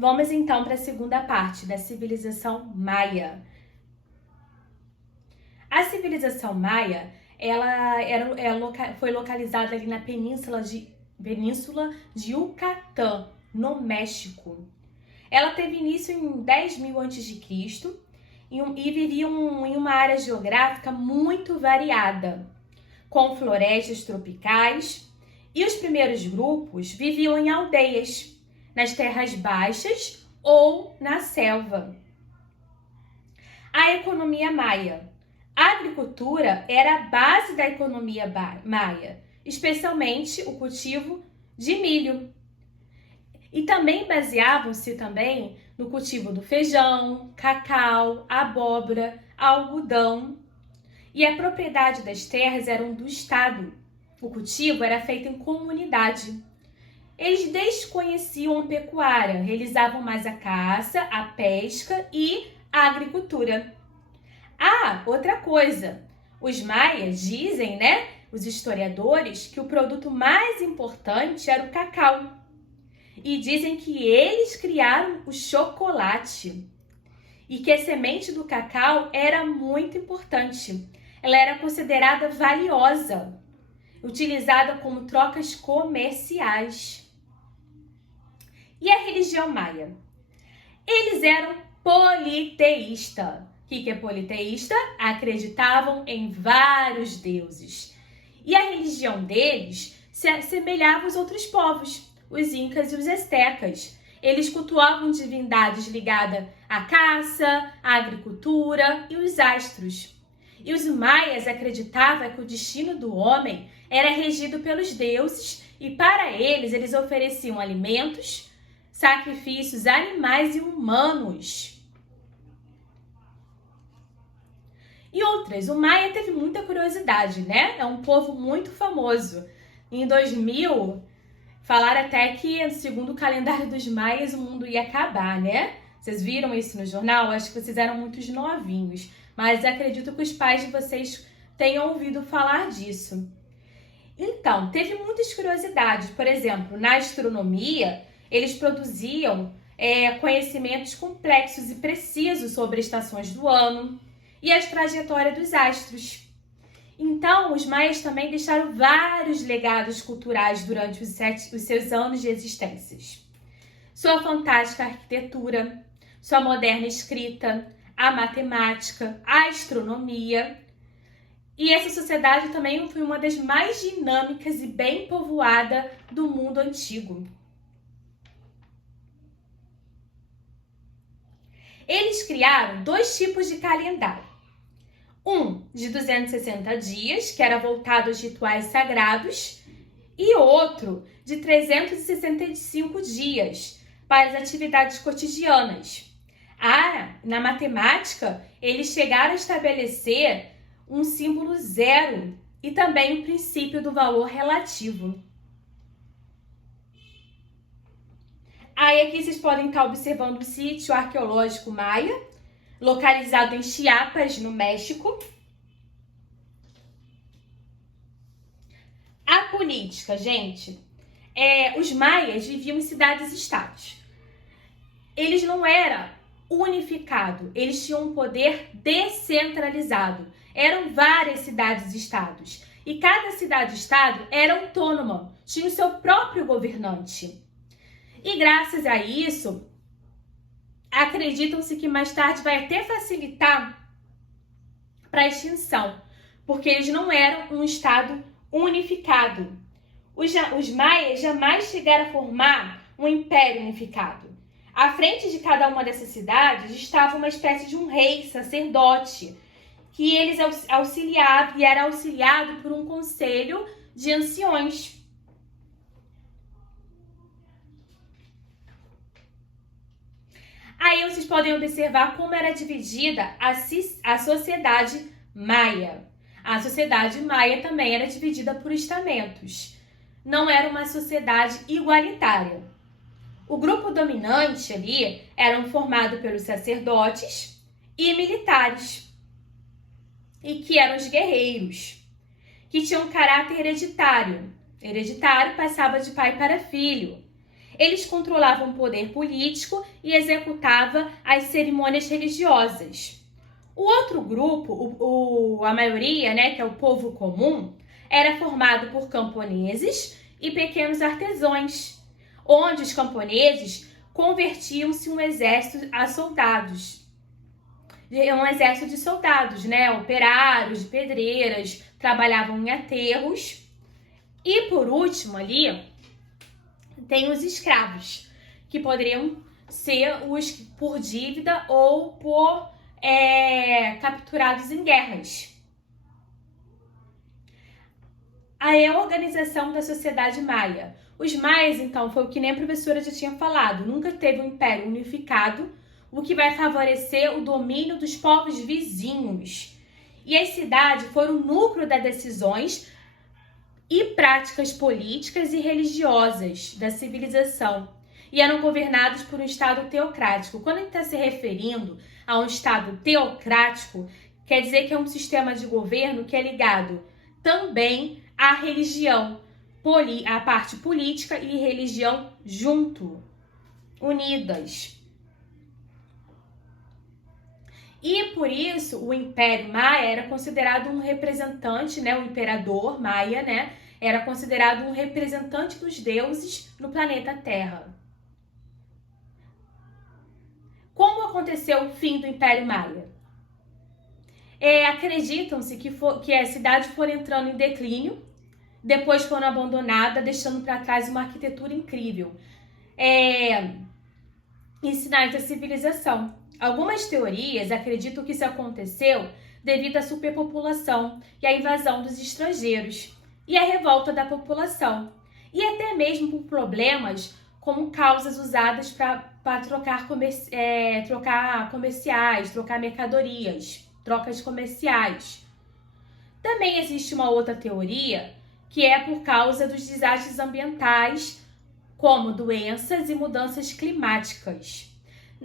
Vamos então para a segunda parte da civilização maia. A civilização maia, foi localizada ali na Península de Yucatán, no México. Ela teve início em 10.000 a.C. e vivia em uma área geográfica muito variada, com florestas tropicais, e os primeiros grupos viviam em aldeias, nas terras baixas ou na selva. A economia maia. A agricultura era a base da economia maia, especialmente o cultivo de milho. E também baseavam-se no cultivo do feijão, cacau, abóbora, algodão. E a propriedade das terras era do Estado. O cultivo era feito em comunidade. Eles desconheciam a pecuária, realizavam mais a caça, a pesca e a agricultura. Outra coisa, os maias dizem, os historiadores, que o produto mais importante era o cacau. E dizem que eles criaram o chocolate e que a semente do cacau era muito importante. Ela era considerada valiosa, utilizada como trocas comerciais. E a religião maia? Eles eram politeístas. O que é politeísta? Acreditavam em vários deuses. E a religião deles se assemelhava aos outros povos, os incas e os astecas. Eles cultuavam divindades ligadas à caça, à agricultura e os astros. E os maias acreditavam que o destino do homem era regido pelos deuses e para eles ofereciam alimentos, sacrifícios animais e humanos. E outras, o maia teve muita curiosidade, É um povo muito famoso. Em 2000, falaram até que, segundo o calendário dos maias, o mundo ia acabar, Vocês viram isso no jornal? Acho que vocês eram muito novinhos, mas acredito que os pais de vocês tenham ouvido falar disso. Então, teve muitas curiosidades. Por exemplo, na astronomia, eles produziam conhecimentos complexos e precisos sobre estações do ano e as trajetórias dos astros. Então, os maias também deixaram vários legados culturais durante os seus anos de existência. Sua fantástica arquitetura, sua moderna escrita, a matemática, a astronomia. E essa sociedade também foi uma das mais dinâmicas e bem povoada do mundo antigo. Eles criaram 2 tipos de calendário. Um de 260 dias, que era voltado aos rituais sagrados, e outro de 365 dias, para as atividades cotidianas. Na matemática, eles chegaram a estabelecer um símbolo zero e também o princípio do valor relativo. Aí aqui vocês podem estar observando o sítio arqueológico maia, localizado em Chiapas, no México. A política, gente. Os maias viviam em cidades-estados. Eles não eram unificados, eles tinham um poder descentralizado. Eram várias cidades-estados. E cada cidade-estado era autônoma, tinha o seu próprio governante. E graças a isso, acreditam-se que mais tarde vai até facilitar para a extinção, porque eles não eram um estado unificado. Os maias jamais chegaram a formar um império unificado. À frente de cada uma dessas cidades estava uma espécie de um rei, sacerdote, que eles auxiliavam e era auxiliado por um conselho de anciões. Aí vocês podem observar como era dividida a sociedade maia. A sociedade maia também era dividida por estamentos. Não era uma sociedade igualitária. O grupo dominante ali era formado pelos sacerdotes e militares, e que eram os guerreiros, que tinham caráter hereditário. Hereditário passava de pai para filho. Eles controlavam o poder político e executavam as cerimônias religiosas. O outro grupo, a maioria, né, que é o povo comum, era formado por camponeses e pequenos artesãos, onde os camponeses convertiam-se um exército a soldados. Um exército de soldados, né, operários, de pedreiras, trabalhavam em aterros. E por último ali, tem os escravos, que poderiam ser os por dívida ou por capturados em guerras. A organização da sociedade maia. Os maias, então, foi o que nem a professora já tinha falado, nunca teve um império unificado, o que vai favorecer o domínio dos povos vizinhos. E as cidades foram o núcleo das decisões e práticas políticas e religiosas da civilização, e eram governados por um Estado teocrático. Quando a gente está se referindo a um Estado teocrático, quer dizer que é um sistema de governo que é ligado também à religião, a parte política e religião junto, unidas. E por isso o Império Maia era considerado um representante, né, o imperador Maia, né, era considerado um representante dos deuses no planeta Terra. Como aconteceu o fim do Império Maia? Acreditam-se que a cidade foi entrando em declínio, depois foram abandonada, deixando para trás uma arquitetura incrível, em sinais da civilização. Algumas teorias acreditam que isso aconteceu devido à superpopulação e à invasão dos estrangeiros e à revolta da população, e até mesmo por problemas como causas usadas para trocar comerciais, trocar mercadorias, trocas comerciais. Também existe uma outra teoria que é por causa dos desastres ambientais, como doenças e mudanças climáticas.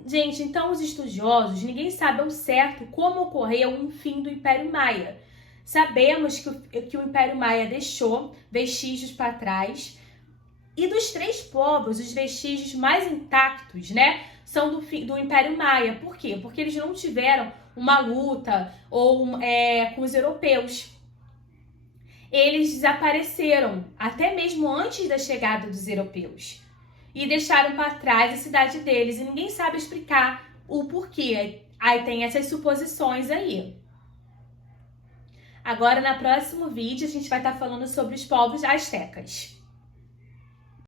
Gente, então os estudiosos, ninguém sabe ao certo como ocorreu um fim do Império Maia. Sabemos que o Império Maia deixou vestígios para trás, e dos três povos, os vestígios mais intactos, né, são do Império Maia. Por quê? Porque eles não tiveram uma luta com os europeus. Eles desapareceram, até mesmo antes da chegada dos europeus, e deixaram para trás a cidade deles, e ninguém sabe explicar o porquê. Aí tem essas suposições aí. Agora, no próximo vídeo, a gente vai estar falando sobre os povos astecas.